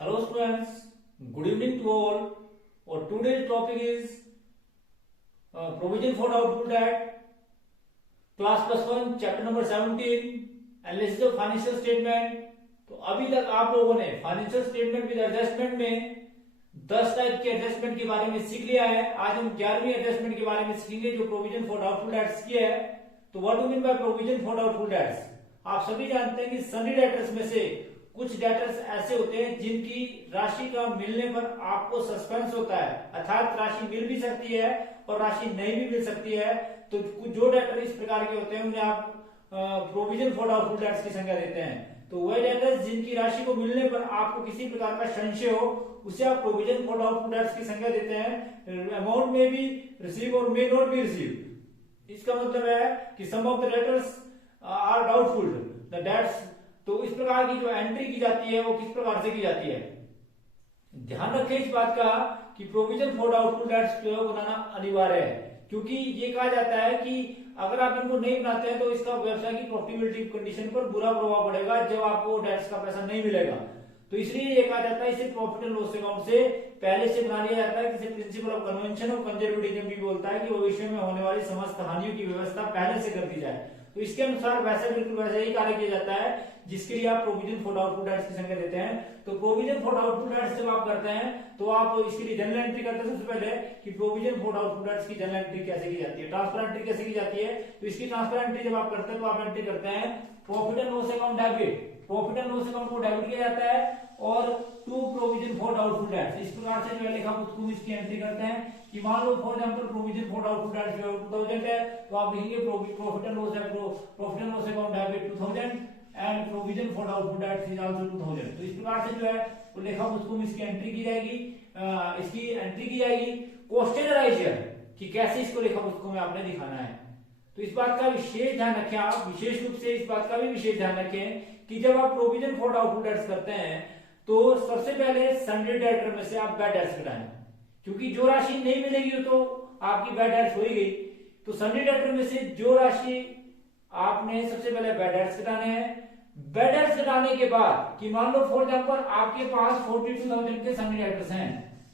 Hello students, good evening to all. Our today's topic is provision for doubtful debt, class plus one chapter number 17 analysis of financial statement. तो अभी तक आप लोगों ने financial statement with adjustment में 10 type के adjustment के बारे में सीख लिया है। आज हम 11वीं एडजस्टमेंट के बारे में सीखेंगे जो प्रोविजन फॉर डाउटफुल डेट्स की है। तो what do mean by provision for doubtful dates? आप सभी जानते हैं कि सनी डेटर्स में से कुछ डेटर्स ऐसे होते हैं जिनकी राशि का मिलने पर आपको सस्पेंस होता है, अर्थात राशि मिल भी सकती है और राशि नहीं भी मिल सकती है। तो जो डेटर इस प्रकार के होते हैं उन्हें आप प्रोविजन फॉर डाउटफुल डेट्स की संज्ञा देते हैं। तो वह डेटर्स जिनकी राशि को मिलने पर आपको किसी प्रकार का संशय हो उसे आप प्रोविजन फॉर डाउटफुल डेट्स की संज्ञा देते हैं। अमाउंट में भी रिसीव और मे नॉट बी रिसीव। इसका मतलब है कि some of the debtors are doubtful the debts. तो इस प्रकार की जो एंट्री की जाती है वो किस प्रकार से की जाती है? ध्यान रखें इस बात का कि प्रोविजन फॉर डाउटफुल डेट्स प्रयोग बनाना अनिवार्य है, क्योंकि ये कहा जाता है कि अगर आप इनको नहीं बनाते हैं तो इसका व्यवसाय की प्रॉफिटेबिलिटी कंडीशन पर बुरा प्रभाव पड़ेगा जब आपको डेट्स का पैसा नहीं मिलेगा। तो इसलिए ये कहा जाता है इसे प्रॉफिट एंड लॉस अकाउंट से पहले से बना लिया जाता है। किसी principle of convention of conservatism भी बोलता है कि भविष्य में होने वाली समस्त हानियों की व्यवस्था पहले से कर दी जाए। तो इसके अनुसार वैसे बिल्कुल वैसे ही कार्य किया जाता है जिसके लिए आप प्रोविजन फॉर डाउटफुल डेट्स की संज्ञा देते हैं। तो प्रोविजन फॉर डाउटफुल डेट्स जब आप करते हैं तो आप इसके लिए जनरल एंट्री करते हैं। सबसे पहले कि प्रोविजन फॉर डाउटफुल डेट्स की जनरल एंट्री कैसे की जाती है, ट्रांसफर एंट्री कैसे की जाती है। तो इसकी ट्रांसफर एंट्री जब आप करते हैं तो आप एंट्री करते हैं profit and loss account debit. Profit and loss account को डेबिट किया जाता है और to provision for doubtful debts. इस प्रकार से जो है लेखा पुस्तकों में इसकी एंट्री करते हैं कि मान लो for example provision for doubtful debts जो 2000 है तो आप लिखेंगे profit and loss account debit 2000 and provision for doubtful debts is also 2000। तो इस प्रकार से जो है तो लेखा पुस्तकों में इसकी एंट्री की जाएगी। इसकी एंट्री की जाएगी। क्वेश्चन अराइज है कि कैसे इसको लेखा पुस्तकों में आपने दिखाना है। तो इस बात का विशेष ध्यान रखें आप, विशेष रूप से इस बात का भी विशेष ध्यान रखें कि जब आप प्रोविजन फॉर डाउटफुल डेट्स करते हैं तो सबसे पहले सन्ड्री डेटर में से आप बैड डेट्स घटाएं, क्योंकि जो राशि नहीं मिलेगी तो आपकी बैड डेट्स हो ही गई। तो सन्ड्री डेटर में से जो राशि आपने सबसे पहले बैड डेट्स घटाने हैं। बैड डेट्स घटाने के बाद कि मान लो फॉर एग्जांपल आपके पास 42,000 के सन्ड्री डेटर्स हैं।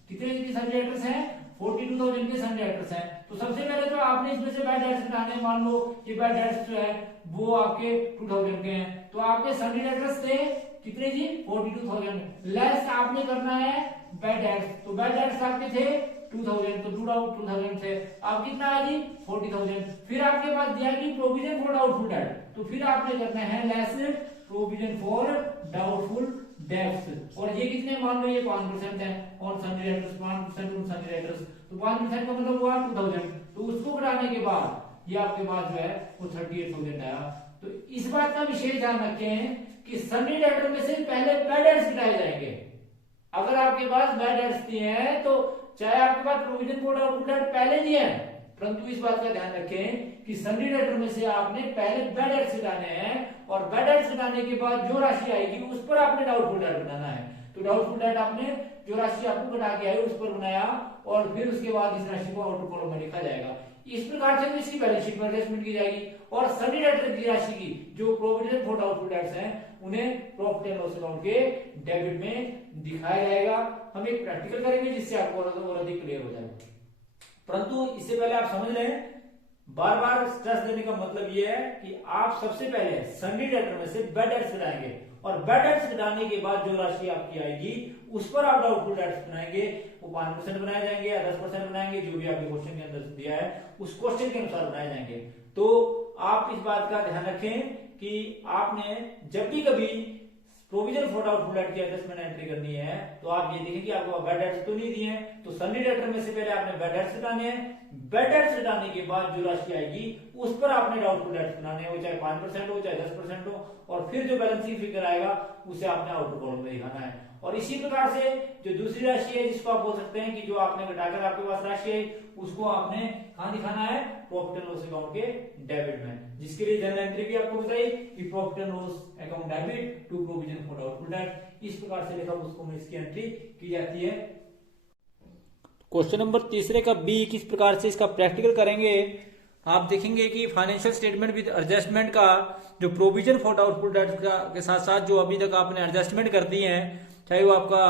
कितने की सन्ड्री डेटर्स हैं? 42,000 के सन्ड्री डेटर्स हैं। तो सबसे पहले तो आपने इसमें से बैड डेट्स घटाने, मान लो ये बैड डेट्स जो है वो आपके 2000 के हैं। तो आपके सन्ड्री डेटर्स थे कितने जी? 42,000। लेस आपने करना है बैड डेट्स। तो बैड डेट्स आपके थे 2000, तो 2000 से आप कितना है जी? 40,000। फिर आपके पास दिया कि प्रोविजन फॉर डाउटफुल डेट, तो फिर आपने करना है less provision for doubtful dates. और ये कितने? मान लो ये 5% है on sundry debtors, 5% on sundry debtors. तो 5% का मतलब हुआ 2000। तो उसको घटाने के बाद ये आपके पास जो है वो 38,000 आया। तो इस बात का विशेष ध्यान रखें कि सन्ड्री डेटर में से पहले बैड डेट्स घटाए जाएंगे। अगर आपके पास बैड डेट्स दिए हैं तो चाहे आपके पास प्रोविजन फॉर डाउटफुल डेट पहले दिए हैं, परंतु इस बात का ध्यान रखें कि सन्ड्री डेटर में से आपने पहले बैड डेट्स घटाने हैं और बैड डेट्स घटाने के बाद जो राशि आएगी उस पर आपने डाउटफुल डेट बनाना है। तो डाउटफुल डेट आपने जो राशि आपको घटा के आई उस पर बनाया और फिर उसके बाद इस राशि को आउटर कॉलम में लिखा जाएगा। इस प्रकार से इसकी बैलेंस शीट में एडजस्टमेंट की जाएगी और सन्ड्री डेटर की राशि की जो प्रोविजन फॉर डाउटफुल डेट्स हैं उन्हें प्रॉफिट एंड लॉस अकाउंट के डेबिट में दिखाया जाएगा। हम एक प्रैक्टिकल करेंगे जिससे आपको और अधिक क्लियर हो जाएगा। परंतु इससे पहले आप समझ लें, बार बार स्ट्रेस देने का मतलब यह है कि आप सबसे पहले सन्ड्री डेटर में से बैड डेट्स घटाएंगे और बैड डेट्स घटाने के बाद जो राशि आपकी आएगी उस पर आप डाउटफुल डेट्स बनाएंगे। वो 5% बनाए जाएंगे या 10% बनाएंगे, जो भी आपके क्वेश्चन के अंदर दिया है उस क्वेश्चन के अनुसार बनाए जाएंगे। तो आप इस बात का ध्यान रखें कि आपने जब भी कभी प्रोविजन फॉर डाउटफुल डेट की एडजस्टमेंट एंट्री करनी है तो आप ये देखें कि आपको बैड डेट्स तो नहीं दिए हैं। तो सन्ड्री डेटर में से पहले आपने बैड डेट्स घटाने हैं। बैड डेट्स घटाने के बाद जो राशि आएगी उस पर आपने डाउटफुल डेट्स बनाने हैं, वो चाहे 5% हो चाहे 10% हो, और फिर जो बैलेंसिंग फिगर आएगा उसे आपने आउटर कॉलम में दिखाना है। और इसी प्रकार से जो दूसरी राशि है जिसको आप बोल सकते हैं कि जो आपने घटाकर आपके पास राशि आई उसको आपने कहां दिखाना है? प्रॉफिट एंड लॉस अकाउंट के डेबिट में, जिसके लिए जनरल एंट्री भी आपको बताई कि profit and loss account debit to provision for doubtful debt. इस प्रकार से लेखा पुस्तकों में इसकी एंट्री की जाती है। क्वेश्चन नंबर तीसरे का बी किस प्रकार से इसका प्रैक्टिकल करेंगे। आप देखेंगे कि फाइनेंशियल स्टेटमेंट विद एडजस्टमेंट का जो प्रोविजन फॉर डाउटफुल डेट्स के साथ साथ जो अभी तक आपने एडजस्टमेंट कर दी है चाहे वो आपका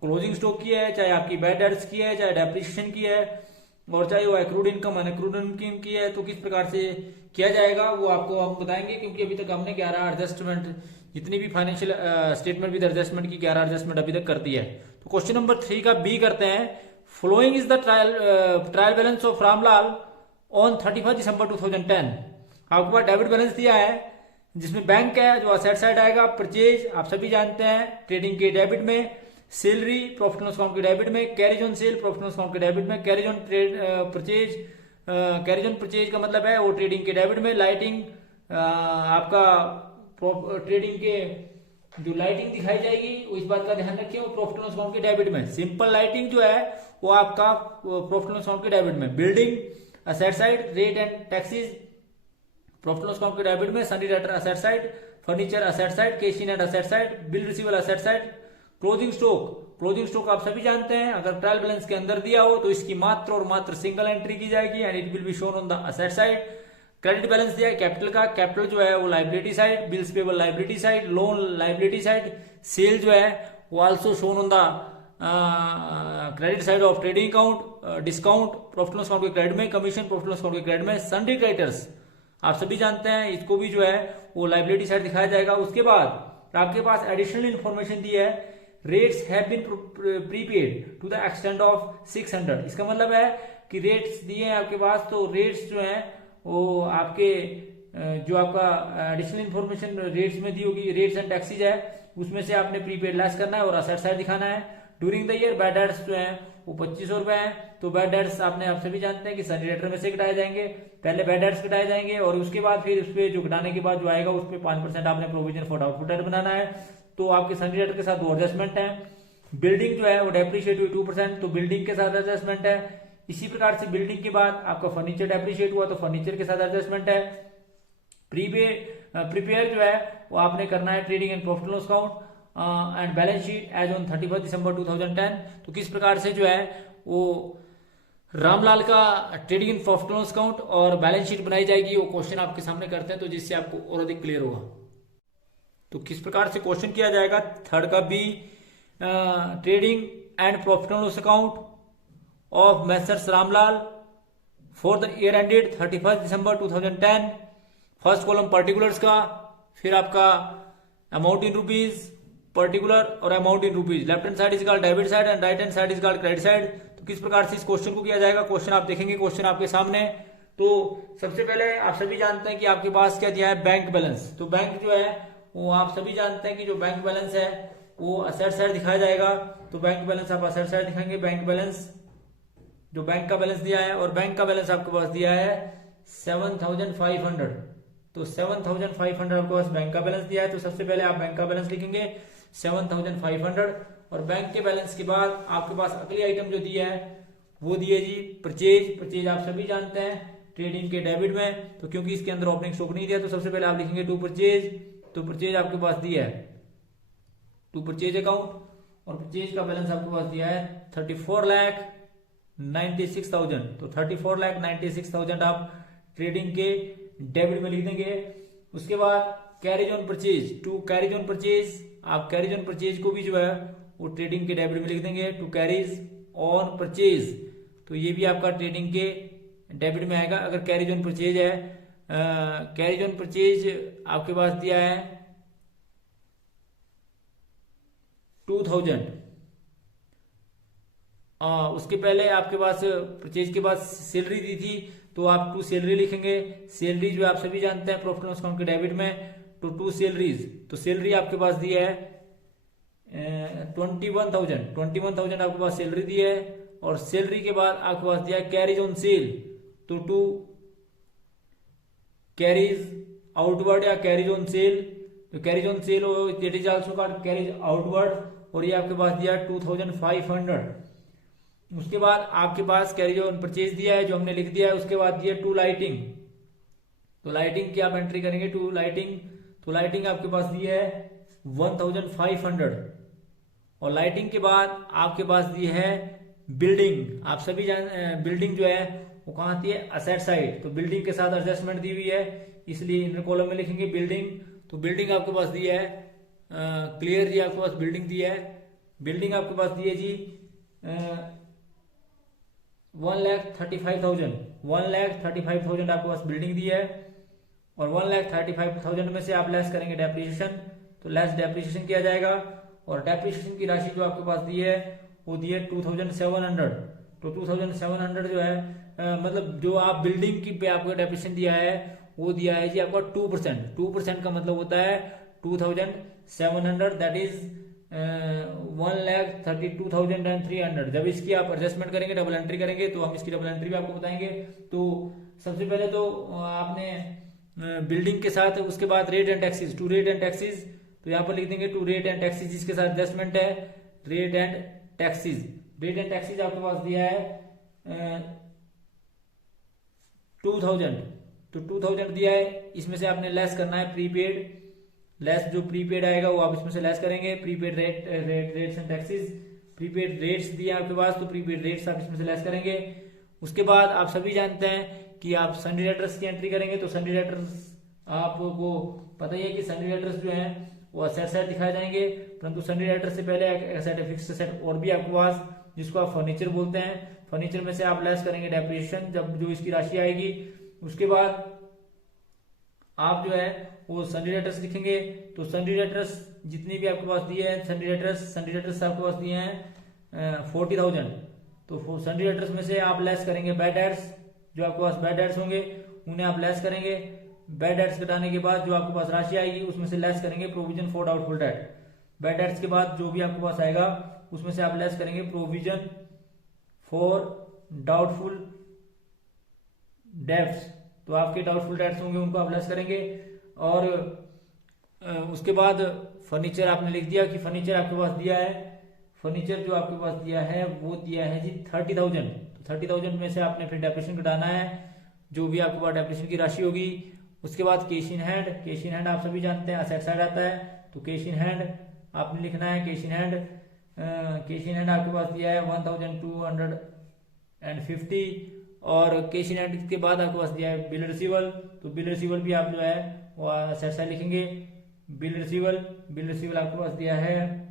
क्लोजिंग स्टॉक की है, चाहे आपकी बैड डेट्स की है, चाहे डेप्रिसिएशन की है, और चाहे वो एक्रूड इनकम अनएक्रूड इनकम की है, तो किस प्रकार से किया जाएगा वो आपको हम बताएंगे, क्योंकि अभी तक हमने 11 एडजस्टमेंट, जितनी भी फाइनेंशियल स्टेटमेंट विद एडजस्टमेंट की 11 एडजस्टमेंट अभी तक कर दी है। तो क्वेश्चन नंबर 3 का बी करते हैं। Following is the trial balance of Ramlal on 31 December 2010। आपके पास डेबिट बैलेंस दिया है जिसमें बैंक है, जो असेट साइड आएगा, परचेज आप सभी जानते हैं ट्रेडिंग के डेबिट में, सैलरी प्रॉफिट लॉस अकाउंट के डेबिट में, carriage on sale profit loss account के डेबिट में, carriage on purchase, carriage on purchase का मतलब है वो ट्रेडिंग के डेबिट में, लाइटिंग आपका ट्रेडिंग के जो लाइटिंग दिखाई जाएगी वो इस बात का ध्यान रखिए वो प्रॉफिट लॉस अकाउंट के डेबिट में, सिंपल लाइटिंग जो है वो आपका प्रॉफिट लॉस अकाउंट के डेबिट में, building asset side, rate and taxes profit loss account के डेबिट में, Sunny debtor asset side, furniture asset side, cash in and asset side, bill receivable asset side, closing stock आप सभी जानते हैं अगर trial balance के अंदर दिया हो तो इसकी मात्र और मात्र सिंगल एंट्री की जाएगी and it will be shown on the asset side. Credit balance दिया है कैपिटल का, कैपिटल जो है वो liability side, bills payable liability side, loan liability side, sale जो है वो also shown on the credit side of trading account, discount profit loss account के क्रेडिट में, कमीशन प्रॉफिट लॉस अकाउंट के क्रेडिट में, सन्डी क्रेडिटर्स आप सभी जानते हैं इसको भी जो है वो लाइबिलिटी साइड दिखाया जाएगा। उसके बाद आपके पास एडिशनल इंफॉर्मेशन दी है, rates have been prepaid to the extent of 600। इसका मतलब है कि रेट्स दिए हैं आपके पास, तो रेट्स जो हैं वो आपके जो आपका एडिशनल इंफॉर्मेशन रेट्स में दी होगी, रेट्स एंड टैक्सेस है उसमें से आपने प्रीपेड लेस करना है और असेट साइड दिखाना है। During the year bad debts जो है वो 2500 रुपए है, तो बैड डेट्स आपने आप सभी जानते हैं कि सनी डेटर में से घटाए जाएंगे, पहले बैड डेट्स घटाए जाएंगे और उसके बाद फिर उस पर जो घटाने के बाद जो आएगा उस पर 5% आपने प्रोविजन फॉर डाउटफुल डेट बनाना है। तो आपके सनी डेटर के साथ 2 एडजस्टमेंट है। बिल्डिंग जो है वो डेप्रिशिएट हुई 2%, तो बिल्डिंग के साथ एडजस्टमेंट है। इसी प्रकार से बिल्डिंग के बाद आपका फर्नीचर डेप्रिशिएट हुआ तो फर्नीचर के साथ एडजस्टमेंट है। प्रीपेयर जो है वो आपने करना है trading and profit loss account and balance sheet as on 31 December 2010। तो किस प्रकार से जो है वो रामलाल का trading and profit loss account और बैलेंस शीट बनाई जाएगी, वो क्वेश्चन आपके सामने करते हैं तो जिससे आपको और अधिक क्लियर होगा। तो किस प्रकार से क्वेश्चन किया जाएगा, थर्ड का B, trading and profit loss account of messrs Ramlal for the year ended 31 December 2010। First column particulars का, फिर आपका अमाउंट इन रुपीज, पर्टिकुलर और amount in rupees, left hand side is called debit side and right hand side is called credit side. तो किस प्रकार से इस question को किया जाएगा, क्वेश्चन आप देखेंगे, क्वेश्चन आपके सामने। तो सबसे पहले आप सभी जानते हैं कि आपके पास क्या दिया है, बैंक बैलेंस। तो बैंक जो है वो आप सभी जानते हैं कि जो बैंक बैलेंस है वो असेट साइड दिखाया जाएगा, तो बैंक बैलेंस आप असेट साइड दिखाएंगे। बैंक बैलेंस जो बैंक का बैलेंस दिया है, और बैंक का बैलेंस आपके पास दिया है 7500, तो 7500 आपके पास बैंक का बैलेंस दिया है। तो सबसे पहले आप बैंक का बैलेंस लिखेंगे 7500, और बैंक के बैलेंस के बाद आपके पास अगली आइटम जो दी है वो दी है जी परचेज। परचेज आप सभी जानते हैं ट्रेडिंग के डेबिट में, तो क्योंकि इसके अंदर ओपनिंग स्टॉक नहीं दिया तो सबसे पहले आप लिखेंगे टू परचेज। तो परचेज आपके पास दिया है टू परचेज अकाउंट, और परचेज का बैलेंस आपके पास दिया है 34,96,000। तो 34,96,000 आप ट्रेडिंग के डेबिट में लिख देंगे। उसके बाद carriage on purchase, to carriage on purchase, आप कैरेज ऑन परचेज को भी जो है वो ट्रेडिंग के डेबिट में लिख देंगे, टू कैरेज ऑन परचेज। तो ये भी आपका ट्रेडिंग के डेबिट में आएगा अगर कैरेज ऑन परचेज है। कैरेज ऑन परचेज आपके पास दिया है 2000। उसके पहले आपके पास परचेज के बाद सैलरी दी थी, तो आप टू सैलरी लिखेंगे। सैलरी जो आप सभी जानते हैं प्रॉफिट लॉस अकाउंट के डेबिट में, तो टू सैलरीज, तो सैलरी आपके पास दी है 21,000 आपके पास सैलरी दी है। और सैलरी के बाद आपके पास दिया है कैरीज ऑन सेल, तो टू कैरीज आउटवर्ड या कैरीज ऑन सेल, तो carries on sale that is also called carries outward, और ये आपके पास दिया है 2500। उसके बाद आपके पास कैरीज ऑन परचेज दिया है जो हमने लिख दिया है। उसके बाद दिया टू लाइटिंग, तो लाइटिंग की आप एंट्री करेंगे टू लाइटिंग, तो लाइटिंग आपके पास दी है 1500। और लाइटिंग के बाद आपके पास दी है बिल्डिंग, आप सभी बिल्डिंग जो है वो कहाँ आती है, असेट साइड, तो बिल्डिंग के साथ एडजस्टमेंट दी हुई है इसलिए इनर कॉलम में लिखेंगे बिल्डिंग। तो बिल्डिंग आपके पास दी है क्लियर, जी आपके पास बिल्डिंग दी है बिल्डिंग आपके पास दी है जी 1,35,000, 1,35,000 आपके पास बिल्डिंग दी है, और 1,35,000 में से आप लेस करेंगे डेप्रिसिएशन, तो लेस डेप्रिसिएशन किया जाएगा, और डेप्रिसिएशन की राशि जो आपके पास दी है वो दी है 2,700। तो 2,700 जो है मतलब जो आप बिल्डिंग की पे आपको डेप्रिसिएशन दिया है वो दिया है जी आपका 2%। 2% का मतलब होता है 2,700, दैट इज 1,32,300। जब इसकी आप एडजस्टमेंट करेंगे, डबल एंट्री करेंगे, तो हम इसकी डबल एंट्री भी आपको बताएंगे। तो सबसे पहले तो आपने बिल्डिंग के साथ, उसके बाद rate and taxes, to rate and taxes, तो यहाँ पर लिख देंगे टू रेट एंड टैक्सेस, जिसके साथ एडजस्टमेंट है rate and taxes. Rate and taxes आपके पास दिया है 2,000, तो 2,000 दिया है, इसमें से आपने लेस करना है प्रीपेड, लेस जो प्रीपेड आएगा वो आप इसमें से लेस करेंगे, prepaid rates and taxes, prepaid rates दिए आपके पास, तो प्रीपेड रेट्स आप इसमें से लेस करेंगे। उसके बाद आप सभी जानते हैं कि आप सन्डी डेटर्स की एंट्री करेंगे, तो सन्डी डेटर्स आपको पता ही है कि सन्डी डेटर्स जो हैं वो असेट साइड दिखाए जाएंगे, परंतु सन्डी डेटर्स से पहले एक एसेट है फिक्स्ड एसेट और भी आपके पास, जिसको आप फर्नीचर बोलते हैं। फर्नीचर में से आप लेस करेंगे डेप्रिसिएशन जब जो इसकी राशि आएगी। उसके बाद आप जो है वो सन्डी डेटर्स लिखेंगे, तो सन्डी डेटर्स जितनी भी आपके पास दिए हैं, सन्डी डेटर्स आपके पास दिए हैं 40,000, तो सन्डी डेटर्स में से आप लेस करेंगे बैड डेट्स, जो आपके पास बैड डेट्स होंगे उन्हें आप लेस करेंगे। बैड डेट्स घटाने के बाद जो आपके पास राशि आएगी उसमें से लेस करेंगे provision for doubtful date. Bad debts के बाद जो भी आपके पास आएगा उसमें से आप लेस करेंगे प्रोविजन फॉर डाउटफुल डेट्स, तो आपके डाउटफुल डेट्स होंगे उनको आप लेस करेंगे। और उसके बाद फर्नीचर आपने लिख दिया कि फर्नीचर आपके पास दिया है, फर्नीचर जो आपके पास दिया है वो दिया है जी 30,000, तो 30,000 में से आपने फिर डेप्रिसिएशन घटाना है, जो भी आपके पास डेप्रिसिएशन की राशि होगी। उसके बाद cash in hand, cash in hand आप सभी जानते हैं असेट साइड आता है, तो कैश इन हैंड आपने लिखना है। कैश इन हैंड आपके पास दिया है 1,250, और कैश इन हैंड के बाद आपके पास दिया है बिल रिसीवल, तो बिल रिसीवल भी आप जो है वो असेट साइड लिखेंगे। बिल रिसीवल आपके पास दिया है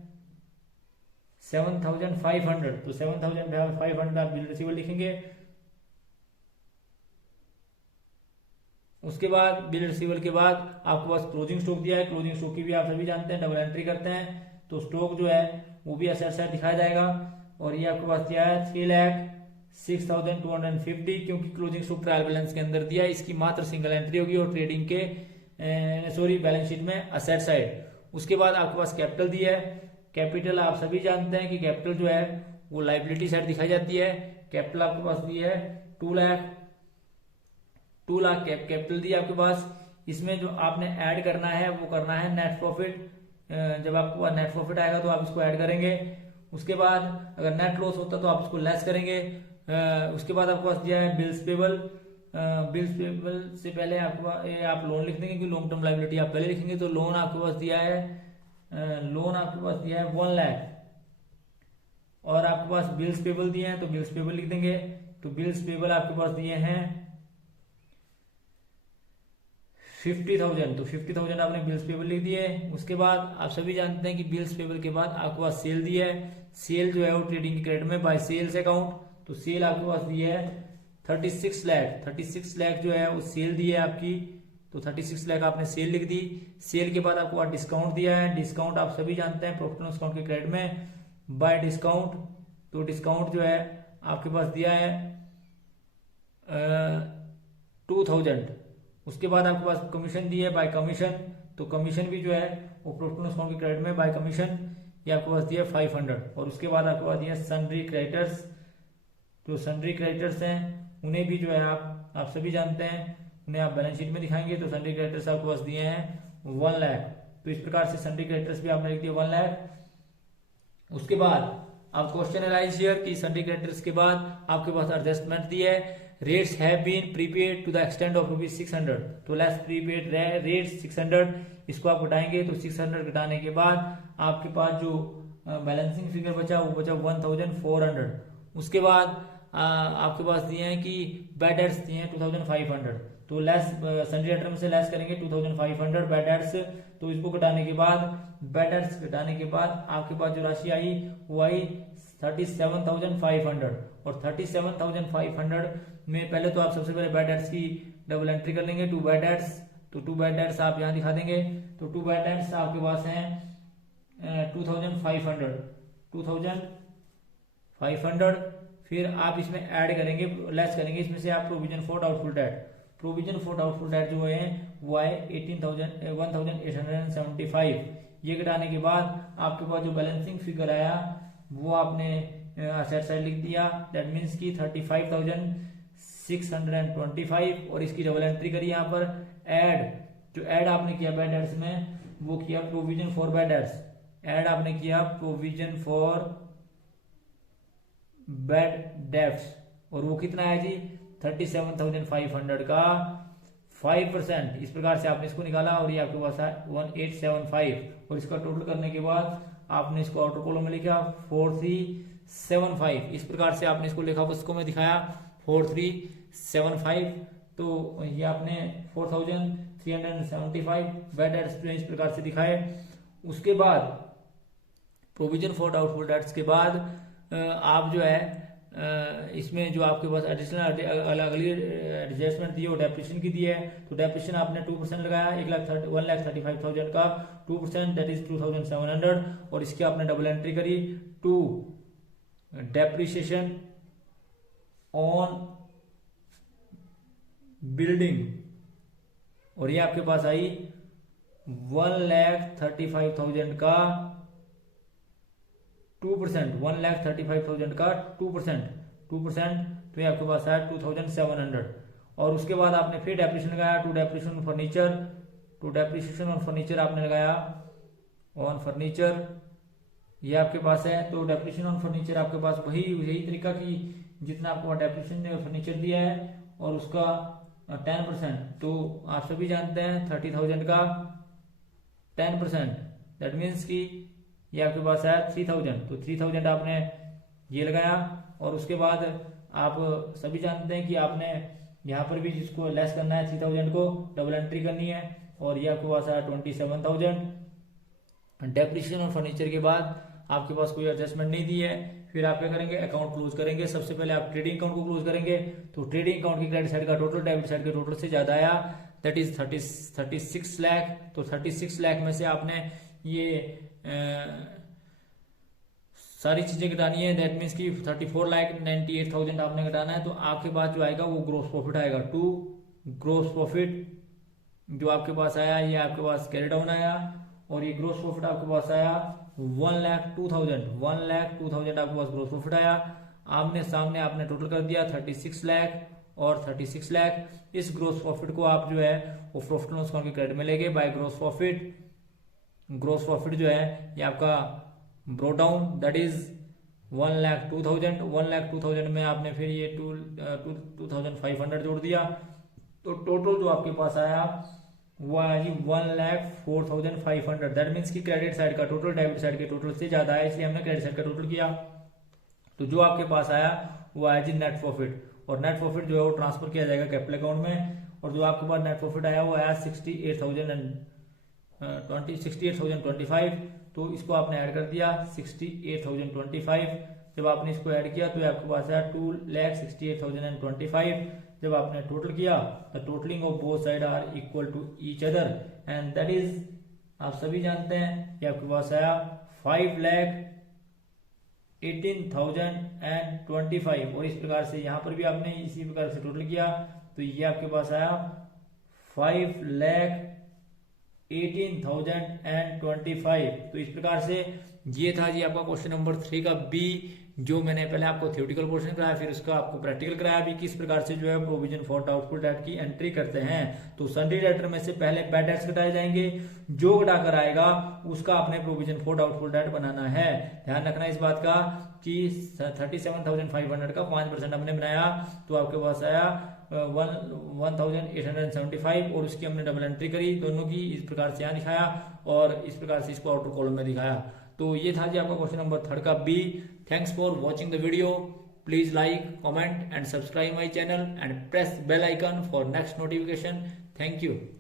7,500, तो 7,500 आप बिल रिसीवल लिखेंगे। उसके बाद बिल रिसीवल के बाद आपके पास क्लोजिंग स्टॉक दिया है, क्लोजिंग स्टॉक की भी आप सभी जानते हैं डबल एंट्री करते हैं, तो स्टॉक जो है वो भी असेट साइड दिखाया जाएगा। और ये आपके पास दिया है 3,06,250, क्योंकि क्लोजिंग स्टॉक ट्रायल बैलेंस के अंदर दिया है, इसकी मात्र सिंगल एंट्री होगी और ट्रेडिंग के बैलेंस शीट में असेट साइड। उसके बाद आपके पास कैपिटल दिया है, कैपिटल आप सभी जानते हैं कि कैपिटल जो है वो लाइबिलिटी साइड दिखाई जाती है। कैपिटल आपके पास दी है 2 लाख कैपिटल दी आपके पास। इसमें जो आपने ऐड करना है वो करना है नेट प्रॉफिट, जब आपको नेट प्रॉफिट आएगा तो आप इसको ऐड करेंगे। उसके बाद अगर नेट लॉस होता तो आप इसको लेस करेंगे। उसके बाद आपके पास दिया है बिल्स पेबल, बिल्स पेबल से पहले आपके पास आप लोन लिख देंगे, क्योंकि लॉन्ग टर्म लाइबिलिटी आप पहले लिखेंगे, तो लोन आपके पास दिया है 1 लाख, और आपके पास बिल्स पेबल दिए हैं तो बिल्स पेबल लिख देंगे, तो बिल्स पेबल आपके पास दिए हैं 50,000, तो 50,000 आपने बिल्स पेबल लिख दिए। उसके बाद आप सभी जानते हैं कि बिल्स पेबल के बाद आपके पास सेल दिया है, सेल जो है वो ट्रेडिंग के क्रेडिट में बाय सेल्स अकाउंट, तो सेल आपके पास दी है 36 लाख जो है वो सेल दी है आपकी, तो 36 लाख आपने सेल लिख दी। सेल के बाद आपको पास डिस्काउंट दिया है, डिस्काउंट आप सभी जानते हैं प्रॉफिट एंड डिस्काउंट के क्रेडिट में बाय डिस्काउंट, तो डिस्काउंट जो है आपके पास दिया है 2,000। उसके बाद आपके पास कमीशन दी है बाय कमीशन, तो कमीशन भी जो है वो प्रॉफिट एंड डिस्काउंट के क्रेडिट में बाय कमीशन, ये आपके पास दिया 500। और उसके बाद आपके पास दिया सन्ड्री क्रेडिटर्स, जो सन्ड्री क्रेडिटर्स हैं उन्हें भी जो है आप सभी जानते हैं, उन्हें आप बैलेंस शीट में दिखाएंगे, तो सन्ड्री क्रेडिटर्स आपके पास दिए हैं 1 लाख, तो इस प्रकार से सन्ड्री क्रेडिटर्स भी आपने लिख दिया 1 लाख। उसके बाद आप क्वेश्चन एनालाइज हियर कि सन्ड्री क्रेडिटर्स के बाद आपके पास एडजस्टमेंट दी है, rates have been prepaid to the extent of ₹600, तो लेस प्रीपेड रेट्स 600, इसको आप घटाएंगे, तो 600 घटाने के बाद आपके पास जो बैलेंसिंग फिगर बचा वो बचा 1,400। उसके बाद आपके पास दिए हैं कि बैड डेट्स दिए हैं 2,500, तो लेस सन्ड्री डेटर में से लेस करेंगे 2500 बैड डेट्स। तो इसको घटाने के बाद बैड डेट्स घटाने के बाद आपके पास जो राशि आई वो आई 37,500। और 37,500 में पहले तो आप सबसे पहले बैड डेट्स की डबल एंट्री कर लेंगे, 2 बैड डेट्स। तो 2 बैड डेट्स आप यहाँ दिखा देंगे। तो 2 बैड डेट्स आपके पास हैं 2,500। फिर आप इसमें ऐड करेंगे, लेस करेंगे इसमें से आप provision for doubtful date. Provision for doubtful date जो है वो है 18,875। ये घटाने के बाद आपके पास जो बैलेंसिंग फिगर आया वो आपने असेट साइड लिख दिया, दैट मीन्स की 35,625। और इसकी डबल एंट्री करी यहाँ पर। ऐड, जो ऐड आपने किया बैड डेट्स में वो किया provision for bad debts. Add आपने किया प्रोविजन फॉर बैड डेट्स, और वो कितना है जी 37,500 का 5%। इस प्रकार से आपने इसको निकाला और ये आपके पास है 1875। और इसका टोटल करने के बाद आपने इसको आउटर कॉलम में लिखा 4375। इस प्रकार से आपने इसको लिखा, उसको मैं दिखाया 4375। तो ये आपने 4375 बैड डेट्स इस प्रकार से दिखाए। उसके बाद प्रोविजन फॉर डाउटफुल डेट्स के बाद आप जो है इसमें जो आपके पास एडिशनल अगली एडजस्टमेंट दी है वो डेप्रिसिएशन की दी है। तो डेप्रिसिएशन आपने 2% लगाया, 1,35,000 का 2% दैट इज 2,700। और इसकी आपने डबल एंट्री करी 2 डेप्रिसिएशन ऑन बिल्डिंग, और ये आपके पास आई 1,35,000 का 2%, 1,35,000 का 2%, तो ये आपके पास है 2,700। और उसके बाद आपने फिर डेप्रिसिएशन लगाया 2 depreciation on furniture, 2 depreciation on furniture आपने लगाया ऑन फर्नीचर, ये आपके पास है। तो डेप्रिसिएशन ऑन फर्नीचर आपके पास वही यही तरीका की जितना आपको डेप्रिसिएशन फर्नीचर दिया है और उसका 10%। तो आप सभी जानते हैं 30,000 का 10%, दैट मीन्स की ये आपके पास है 3,000। तो 3,000 आपने ये लगाया। और उसके बाद आप सभी जानते हैं कि आपने यहाँ पर भी जिसको लेस करना है 3,000 को डबल एंट्री करनी है, और ये आपके पास है 27,000। डेप्रिसिएशन और फर्नीचर के बाद आपके पास कोई एडजस्टमेंट नहीं दी है। फिर आप क्या करेंगे, अकाउंट क्लोज करेंगे। सबसे पहले आप ट्रेडिंग अकाउंट को क्लोज करेंगे। तो ट्रेडिंग अकाउंट की क्रेडिट साइड का टोटल डेबिट साइड के टोटल से ज्यादा आया, दैट इज 36 लाख। तो 36 लाख में से आपने ये सारी चीजें घटानी है, दैट मीन्स की 34,98,000 आपने घटाना है। तो आपके पास जो आएगा वो ग्रोस प्रॉफिट आएगा। 2 ग्रोस प्रॉफिट जो आपके पास आया ये आपके पास कैरी डाउन आया, और ये ग्रोस प्रॉफिट आपके पास आया 1,02,000 आपके पास ग्रोस प्रॉफिट आया। आमने सामने आपने टोटल कर दिया 36 लाख और 36 लाख। इस ग्रोस प्रॉफिट को आप जो है वो प्रॉफिट एंड लॉस अकाउंट के क्रेडिट में लेंगे by gross profit. Gross profit जो है ये आपका ब्रोट डाउन, दैट इज 1,02,000 में आपने फिर ये 2,500 जोड़ दिया। तो टोटल जो आपके पास आया वो आया जी 1,04,500। दैट मीन्स की क्रेडिट साइड का टोटल डेबिट साइड के टोटल से ज्यादा है, इसलिए हमने क्रेडिट साइड का टोटल किया। तो जो आपके पास आया वो आया जी नेट प्रॉफिट, और नेट प्रॉफिट जो है वो ट्रांसफर किया जाएगा कैपिटल अकाउंट में। और जो आपके पास नेट प्रॉफिट आया वो आया 68,025। तो इसको आपने ऐड कर दिया 68,025। जब आपने इसको ऐड किया तो आपके पास है 2,68,025। जब आपने टोटल किया the totalling of both side are equal to each other, and that is आप सभी जानते हैं कि आपके पास आया 5,18,025। और इस प्रकार से यहाँ पर भी आपने इसी प्रकार से टोटल किया तो ये आपके पास आया 5,18,025। तो इस प्रकार से ये था जी आपका क्वेश्चन नंबर 3 का बी, जो मैंने पहले आपको थ्योरेटिकल पोर्शन कराया, फिर उसका आपको प्रैक्टिकल कराया भी किस प्रकार से जो है प्रोविजन फॉर डाउटफुल डेट की एंट्री करते हैं। तो सन्ड्री डेटर में से पहले बैड डेट्स घटाए जाएंगे, जो घटाकर आएगा उसका आपने प्रोविजन फॉर डाउटफुल डेट बनाना है। ध्यान रखना इस बात का कि 37,500 का 5% हमने बनाया तो आपके पास आया 1,875, और उसकी हमने डबल एंट्री करी दोनों की, इस प्रकार से यहाँ दिखाया और इस प्रकार से इसको आउटर कॉलम में दिखाया। तो ये था जी आपका क्वेश्चन नंबर 3 का B. Thanks for watching the video. please like, comment and subscribe my channel and press bell icon for next notification. Thank you.